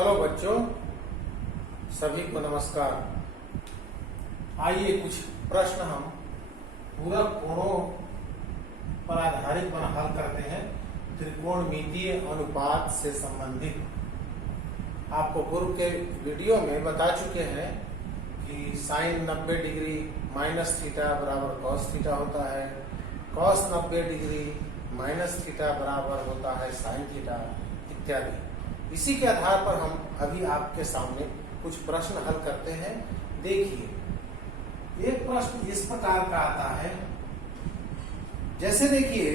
Hello बच्चों, सभी को नमस्कार। आइए कुछ प्रश्न हम पूरक कोणों पर आधारित हल करते हैं त्रिकोणमितीय अनुपात से संबंधित। आपको पूर्व के वीडियो में बता चुके हैं कि साइन 90 डिग्री माइनस थीटा बराबर कॉस थीटा होता है, कॉस 90 डिग्री माइनस थीटा बराबर होता है साइन थीटा इत्यादि। इसी के आधार पर हम अभी आपके सामने कुछ प्रश्न हल करते हैं। देखिए, एक प्रश्न इस प्रकार का आता है, जैसे देखिए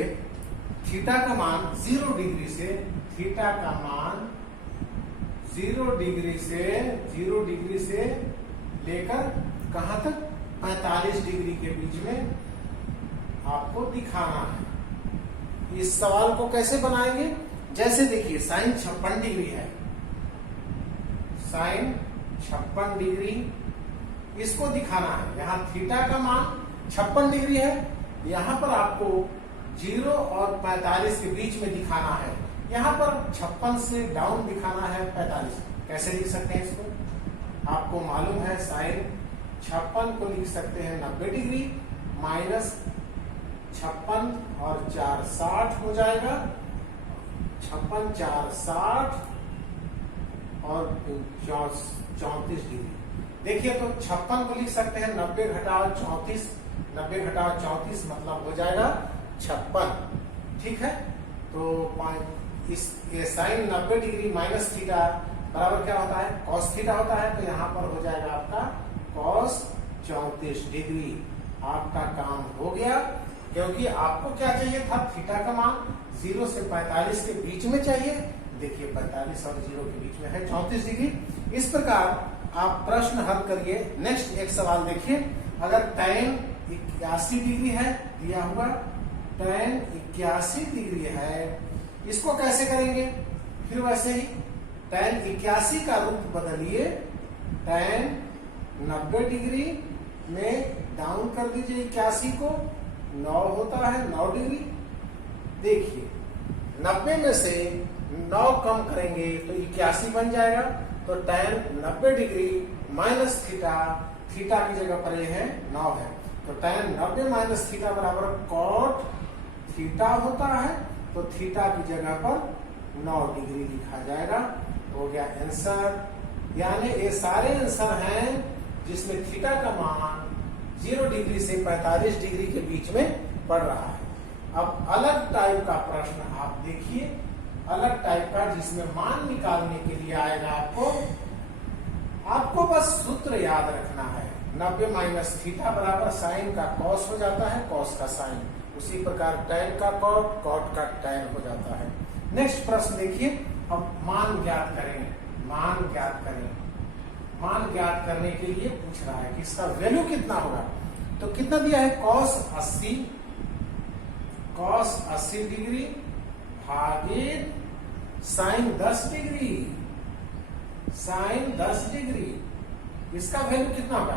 थीटा का मान 0 डिग्री से थीटा का मान 0 डिग्री से लेकर कहां तक 45 डिग्री के बीच में आपको दिखाना है। इस सवाल को कैसे बनाएंगे? जैसे देखिए साइन 56 डिग्री है, साइन 56 डिग्री इसको दिखाना है। यहाँ थीटा का मान 56 डिग्री है, यहाँ पर आपको 0 और 45 के बीच में दिखाना है। यहाँ पर 56 से डाउन दिखाना है 45। कैसे लिख सकते हैं इसको? आपको मालूम है साइन 56 को लिख सकते हैं 90 डिग्री माइनस 56 और 4 60 हो जाएगा। 56 4 60 और 34 डिग्री। देखिए तो 56 को लिख सकते हैं 90 घटाओ 34, 90 घटाओ 34 मतलब हो जाएगा 56। ठीक है, तो इस साइन 90 डिग्री माइनस थीटा बराबर क्या होता है? कॉस थीटा होता है। तो यहाँ पर हो जाएगा आपका कॉस 34 डिग्री। आपका काम हो गया, क्योंकि आपको क्या चाहिए था? थीटा का मान 0 से 45 के बीच में चाहिए। देखिए 45 और 0 के बीच में है 34 डिग्री। इस प्रकार आप प्रश्न हल करिए। नेक्स्ट एक सवाल देखिए, अगर tan 81 डिग्री है दिया हुआ, tan 81 डिग्री है, इसको कैसे करेंगे? फिर वैसे ही tan 81 का रूप बदलिए, tan 90 डिग्री में डाउन कर दीजिए 81 को, 9 होता है 9 डिग्री। देखिए 90 में से 9 कम करेंगे तो 81 बन जाएगा। तो tan 90 degree minus theta, theta की जगह पर ये है 9 है, तो tan 90 माइनस थीटा बराबर कॉट थीटा होता है। तो थीटा की जगह पर 9 डिग्री लिखा जाएगा। हो गया आंसर। यानी ये सारे आंसर हैं जिसमें थीटा का मान 0 डिग्री से 45 डिग्री के बीच में पड़ रहा है। अब अलग टाइप का प्रश्न आप देखिए, अलग टाइप का जिसमें मान निकालने के लिए आएगा आपको बस सूत्र याद रखना है। 90 माइनस थीटा बराबर साइन का कॉस हो जाता है, कॉस का साइन। उसी प्रकार टैन का कॉट, कॉट का टैन हो जाता है। नेक्स्ट प्रश्न देखिए, अब मान ज्ञात करें। मान ज्ञात करें, मान ज्ञात करने के लिए पूछ रहा है कि इसका वैल्यू कितना होगा। तो कितना दिया है? कॉस 80 डिग्री भागित साइन 10 डिग्री, साइन 10 डिग्री। इसका वैल्यू कितना होगा?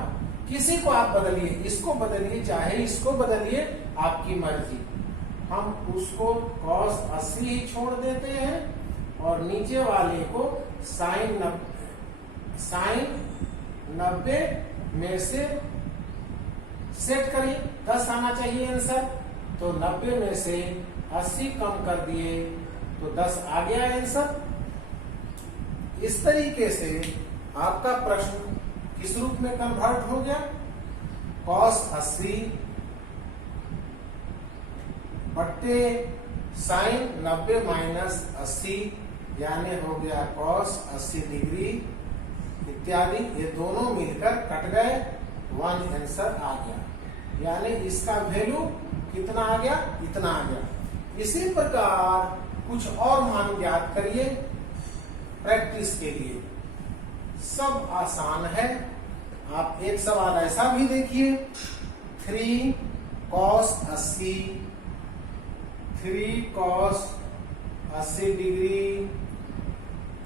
किसी को आप बदलिए, इसको बदलिए चाहे इसको बदलिए, आपकी मर्जी। हम उसको कॉस 80 ही छोड़ देते हैं और नीचे वाले को साइन 90 में से सेट करिए। 10 आना चाहिए आंसर, तो 90 में से 80 कम कर दिए तो 10 आ गया आंसर। इस तरीके से आपका प्रश्न किस रूप में कन्वर्ट हो गया? कॉस 80 बट्टे साइन 90 माइनस 80, यानी हो गया कॉस 80 डिग्री इत्यादि। ये दोनों मिलकर कट गए, 1 आंसर आ गया। यानी इसका वैल्यू कितना आ गया? इतना आ गया। इसी प्रकार कुछ और मान ज्ञात करिए प्रैक्टिस के लिए। सब आसान है। आप एक सवाल ऐसा भी देखिए, 3 cos 80 degree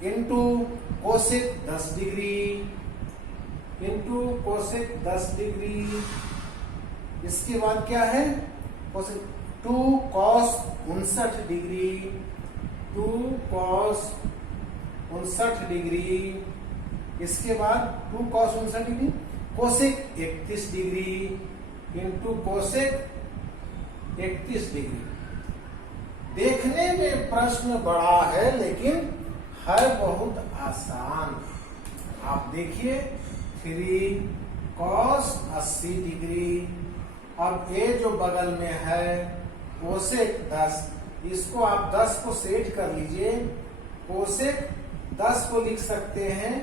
into cosec 10 degree into cosec 10 degree. इसके बाद क्या है? Cosec 2 cos 59 degree, 2 cos 59 degree. इसके बाद 2 cos 59 degree, cosec 31 degree into cosec 31 degree. देखने में प्रश्न बड़ा है लेकिन है बहुत आसान। आप देखिए 3 cos 80 डिग्री। अब ये जो बगल में है कोसेक 10, इसको आप 10 को सेट कर लीजिए। कोसेक 10 को लिख सकते हैं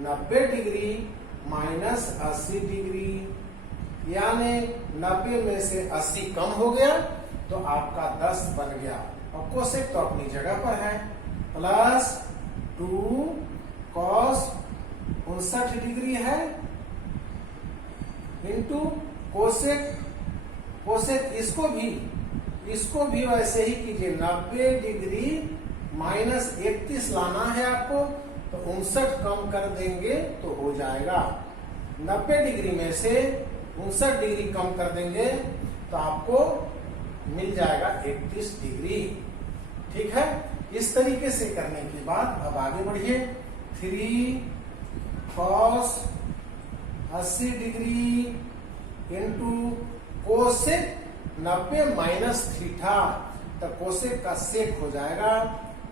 90 डिग्री माइनस 80 डिग्री, यानी 90 में से 80 कम हो गया तो आपका 10 बन गया। और कोसेक तो अपनी जगह पर है, प्लस 2 cos 59 डिग्री है इंटू कोसेक इसको भी वैसे ही कीजिए। 90 डिग्री माइनस 31 लाना है आपको, तो 59 कम कर देंगे तो हो जाएगा। 90 डिग्री में से 59 डिग्री कम कर देंगे तो आपको मिल जाएगा 31 डिग्री। ठीक है, इस तरीके से करने के बाद अब आगे बढ़िए। 3 cos 80 degree into cosec 90 minus theta, तो कोसेक का सेक हो जाएगा,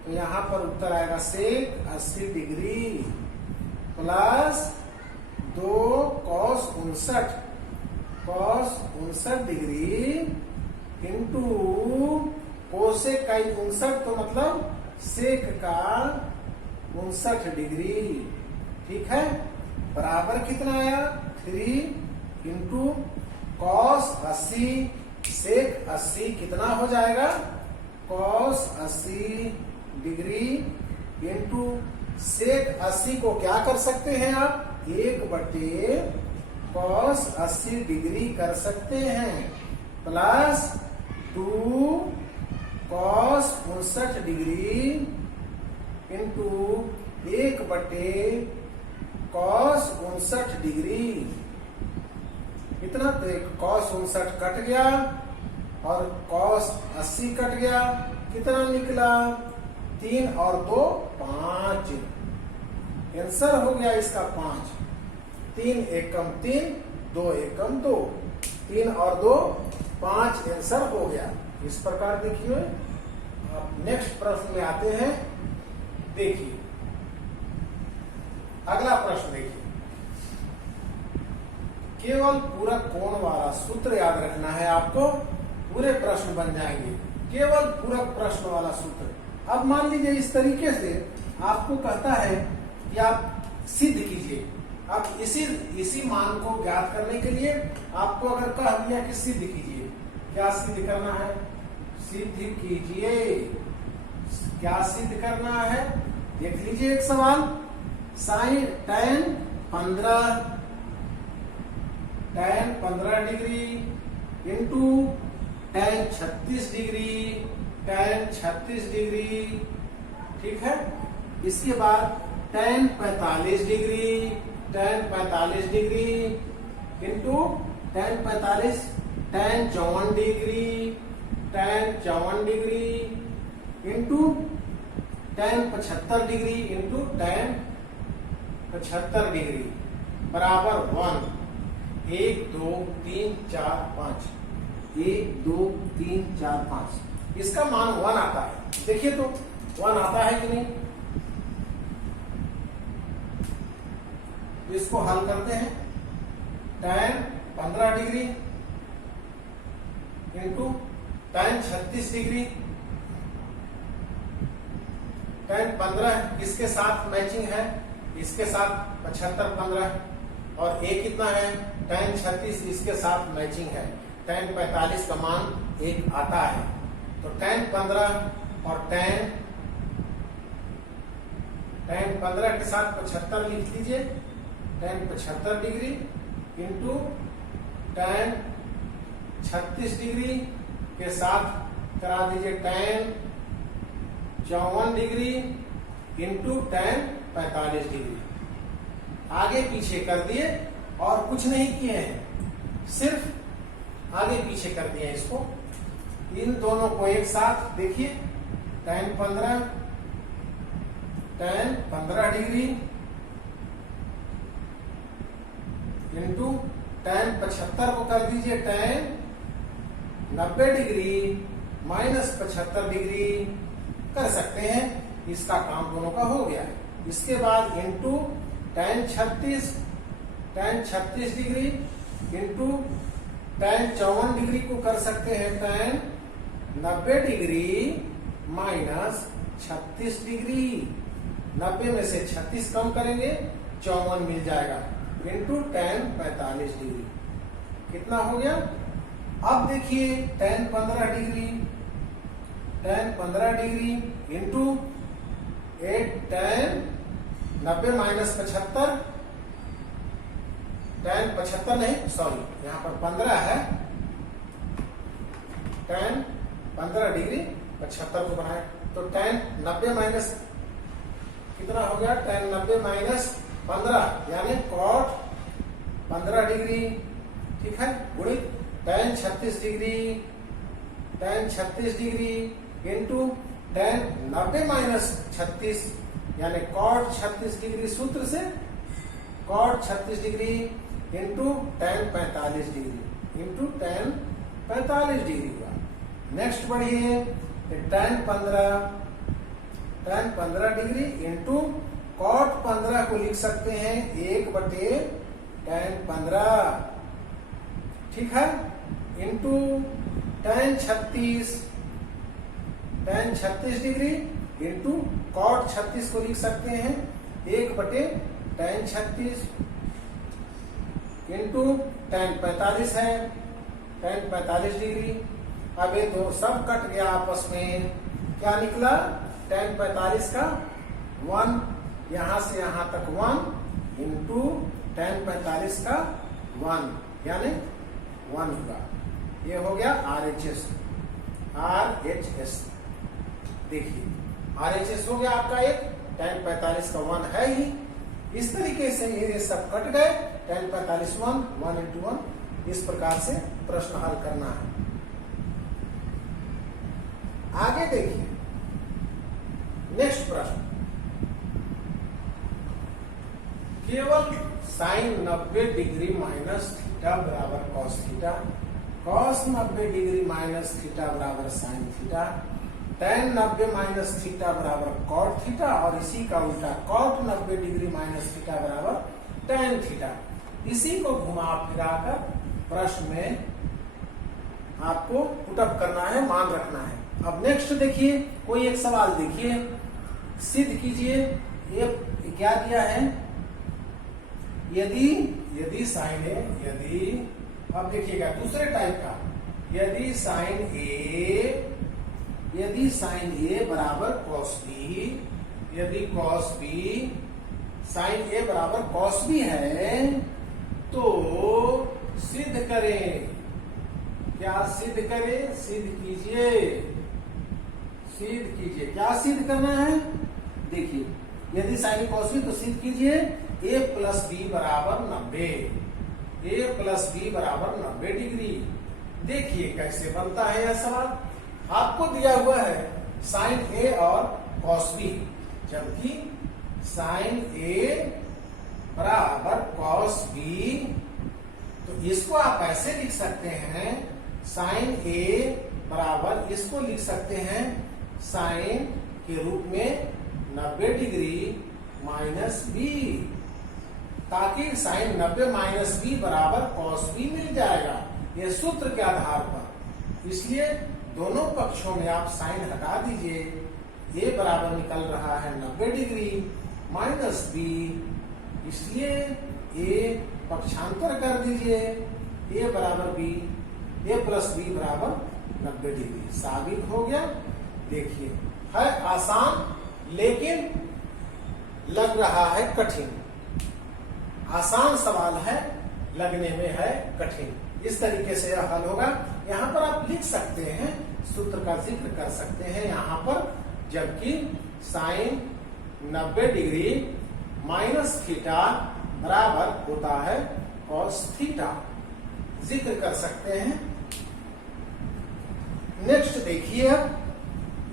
तो यहां पर उत्तर आएगा सेक 80 degree plus 2 cos 59 degree into cosec का 59, तो मतलब सेक का 59 डिग्री। ठीक है, बराबर कितना आया 3 इंटू cos 80 सेक 80 कितना हो जाएगा cos 80 डिग्री इंटू सेक 80 को क्या कर सकते हैं आप 1 cos 80 डिग्री कर सकते हैं, plus 2 cos 59 degree into 1 cos 59 degree. इतना तो एक cos 59 कट गया और cos 80 कट गया, कितना निकला 3 और 2 5। आंसर हो गया इसका 5। 3 एकम 3, 2 एकम 2, 3 और 2 5 आंसर हो गया। इस प्रकार देखिए। अब नेक्स्ट प्रश्न में आते हैं। देखिए अगला प्रश्न देखिए, केवल पूरक कोण वाला सूत्र याद रखना है आपको, पूरे प्रश्न बन जाएंगे। केवल पूरक प्रश्न वाला सूत्र। अब मान लीजिए इस तरीके से आपको कहता है कि आप सिद्ध कीजिए। अब इसी मान को ज्ञात करने के लिए आपको अगर कह दिया कि सिद्ध कीजिए, क्या सिद्ध करना है सिद्ध कीजिए। क्या सिद्ध करना है देख लीजिए। एक सवाल, sine tan 15 degree into tan 36 degree, tan 36 degree. ठीक है, इसके बाद tan 45 degree, tan 45 degree into tan 45 tan 54 degree, tan 54 degree into tan 75 degree into tan 75 degree बराबर 1। 1 2 3 4 5, 1 2 3 4 5। इसका मान 1 आता है। देखिए तो 1 आता है कि नहीं। तो इसको हल करते हैं। tan 15 degree into tan 36 degree. tan 15 इसके साथ मैचिंग है, इसके साथ 75 15 और एक कितना है tan 36 इसके साथ मैचिंग है। tan 45 का मान 1 आता है। तो tan 15 और tan 15 के साथ 75 लिख लीजिए। tan 75 degree into tan 36 degree के साथ करा दीजिए tan 54 degree into tan 45 degree. आगे पीछे कर दिए और कुछ नहीं किए हैं, सिर्फ आगे पीछे कर दिए इसको। इन दोनों को एक साथ देखिए, tan 15 tan 15 degree into tan 75 को कर दीजिए tan 90 डिग्री माइनस 75 डिग्री कर सकते हैं। इसका काम दोनों का हो गया है। इसके बाद into tan 36 degree into tan 54 degree को कर सकते हैं tan 90 डिग्री माइनस 36 डिग्री। 90 में से 36 कम करेंगे 54 मिल जाएगा इंटू tan 45 डिग्री। कितना हो गया? अब देखिए tan 15 degree into 8 tan 90 minus 75 tan 75 नहीं सॉरी यहां पर 15 है। tan 15 डिग्री 75 को बनाए तो tan 90 माइनस कितना हो गया? tan 90 माइनस 15 यानी cot 15 डिग्री। ठीक है, गुणी tan 36 degree into tan 90 minus 36 यानी cot 36 डिग्री। सूत्र से cot 36 degree into tan 45 degree into tan 45 degree हुआ। नेक्स्ट बढ़िए tan 15 डिग्री इंटू cot 15 को लिख सकते हैं 1/tan 15। ठीक है, into tan 36 degree into cot 36 को लिख सकते हैं 1/tan 36 इंटू tan 45 है tan 45 डिग्री। अब ये दो सब कट गया आपस में, क्या निकला? tan 45 का 1 यहां से यहां तक 1 इंटू tan 45 का 1 यानी 1 होगा। ये हो गया RHS। देखिए RHS हो गया आपका एक, tan 45 का 1 है ही। इस तरीके से ये सब कट गए, tan 45 1 इंटू 1। इस प्रकार से प्रश्न हल करना है। आगे देखिए नेक्स्ट प्रश्न। केवल sin 90 डिग्री माइनस थीटा बराबर cos theta, cos 90 degree minus theta बराबर sin theta, tan 90 minus theta बराबर cot थीटा और इसी का उल्टा cot 90 डिग्री माइनस थीटा बराबर tan थीटा। इसी को घुमा फिराकर प्रश्न में आपको पुटअप करना है, मान रखना है। अब नेक्स्ट देखिए, कोई एक सवाल देखिए, सिद्ध कीजिए। ये क्या दिया है? यदि साइन ए, अब देखिएगा दूसरे टाइप का, यदि साइन ए बराबर cos b, यदि cos b साइन ए बराबर cos b है तो सिद्ध करें। क्या सिद्ध करें? सिद्ध कीजिए। क्या सिद्ध करना है? देखिए यदि साइन cos b तो सिद्ध कीजिए a प्लस b बराबर 90, a प्लस b बराबर 90 डिग्री। देखिए कैसे बनता है यह सवाल। आपको दिया हुआ है साइन a और cos b, जबकि साइन a बराबर cos b, तो इसको आप ऐसे लिख सकते हैं साइन a बराबर, इसको लिख सकते हैं साइन के रूप में 90 डिग्री माइनस b, ताकि साइन 90 माइनस b बराबर cos b मिल जाएगा ये सूत्र के आधार पर। इसलिए दोनों पक्षों में आप साइन हटा दीजिए। a बराबर निकल रहा है 90 डिग्री माइनस b, इसलिए a पक्षांतर कर दीजिए, a बराबर b, a प्लस b बराबर 90 डिग्री। साबित हो गया। देखिए है आसान लेकिन लग रहा है कठिन। आसान सवाल है, लगने में है कठिन। इस तरीके से यह हल होगा। यहाँ पर आप लिख सकते हैं, सूत्र का जिक्र कर सकते हैं यहाँ पर, जबकि साइन 90 डिग्री माइनस थीटा बराबर होता है cos थीटा, जिक्र कर सकते हैं। नेक्स्ट देखिए, अब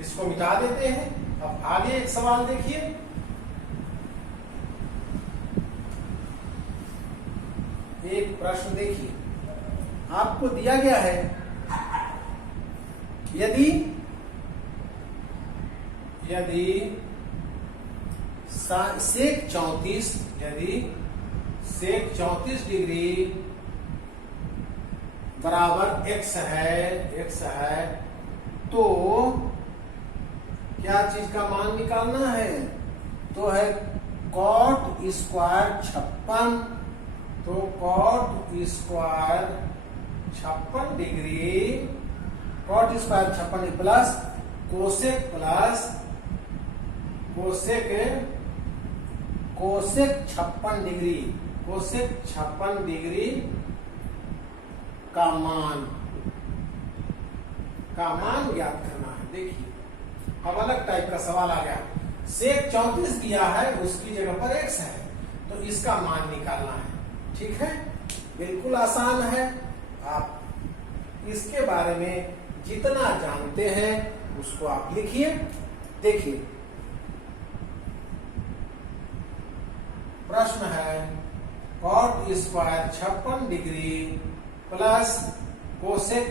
इसको मिटा देते हैं। अब आगे एक सवाल देखिए, एक प्रश्न देखिए, आपको दिया गया है यदि सेक 34 डिग्री बराबर x है तो क्या चीज का मान निकालना है? तो है cot स्क्वायर 56, तो cot square 56 degree, cot square 56 plus cosec cosec 56 degree का मान ज्ञात करना है। देखिए अब अलग टाइप का सवाल आ गया, सेक 34 दिया है उसकी जगह पर x है, तो इसका मान निकालना है। ठीक है, बिल्कुल आसान है। आप इसके बारे में जितना जानते हैं उसको आप लिखिए। देखिए प्रश्न है cot square 56 degree plus cosec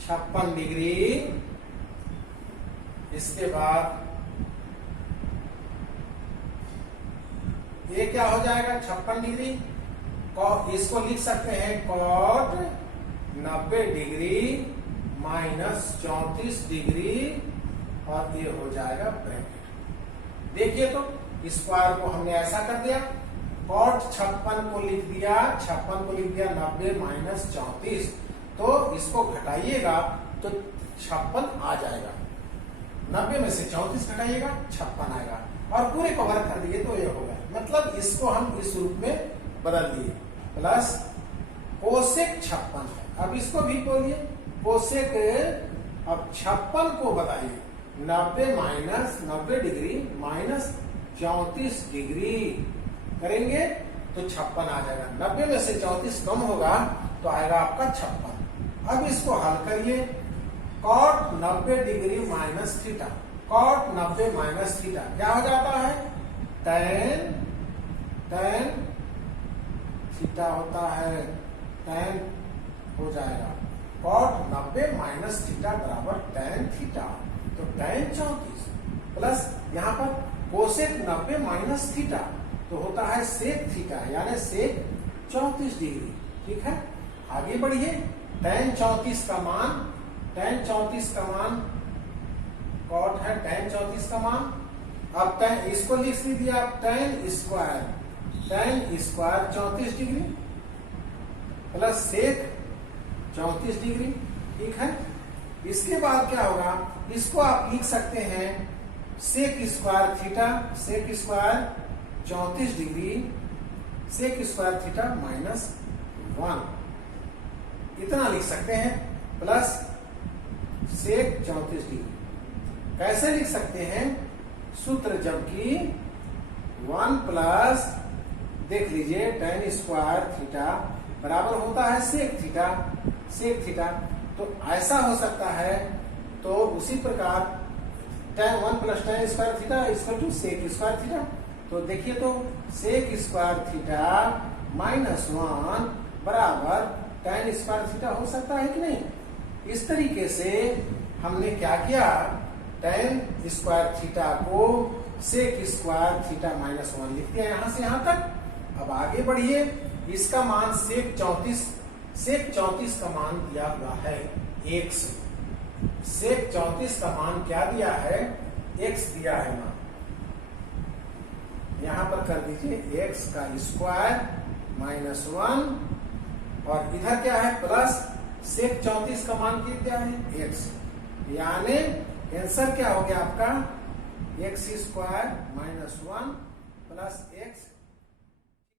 56 degree, इसके बाद ये क्या हो जाएगा 56 डिग्री, इसको लिख सकते हैं cot 90 डिग्री माइनस 34 डिग्री और ये हो जाएगा ब्रैकेट। देखिए तो स्क्वायर को हमने ऐसा कर दिया, cot 56 को लिख दिया 90 माइनस 34, तो इसको घटाइएगा तो 56 आ जाएगा, 90 में से 34 घटाइएगा 56 आएगा, और पूरे कवर कर दिए तो ये होगा। मतलब इसको हम इस रूप में बदल दिए, प्लस कोसेक 56 है। अब इसको भी बोलिए कोसेक, अब 56 को बताइए 90 डिग्री माइनस 34 डिग्री करेंगे तो 56 आ जाएगा। 90 में से 34 कम होगा तो आएगा आपका 56। अब इसको हल करिए, cot 90 degree minus theta, cot 90 minus theta क्या हो जाता है tan थीटा होता है, tan हो जाएगा cot 90 माइनस थीटा बराबर tan थीटा, तो tan 34 प्लस यहाँ पर कोसेक 90 माइनस थीटा तो होता है सेक थीटा, यानी सेक 34 डिग्री। ठीक है, आगे बढ़िए, tan 34 का मान cot है tan 34 का मान। अब tan इसको लिख दिया आप tan square 34 degree plus sec 34 degree. ठीक है, इसके बाद क्या होगा, इसको आप लिख सकते हैं sec square theta 34 degree sec square theta minus 1, इतना लिख सकते हैं, प्लस सेक 34 डिग्री। कैसे लिख सकते हैं सूत्र, जबकि 1 प्लस देख लीजिए tan स्क्वायर थीटा बराबर होता है सेक थीटा, तो ऐसा हो सकता है। तो उसी प्रकार tan 1 plus tan square theta equal to sec square theta, तो देखिए तो सेक स्क्वायर थीटा माइनस 1 बराबर tan स्क्वायर थीटा हो सकता है कि नहीं। इस तरीके से हमने क्या किया, tan स्क्वायर थीटा को सेक स्क्वायर थीटा माइनस 1 लिख दिया यहां से यहां तक। अब आगे बढ़िए, इसका मान सेक 34 का मान दिया हुआ है x, सेक 34 का मान क्या दिया है, x दिया है मान, यहां पर कर दीजिए x का स्क्वायर माइनस 1 और इधर क्या है प्लस सेक 34 का मान क्या है x, यानी आंसर क्या हो गया आपका x square minus 1 plus x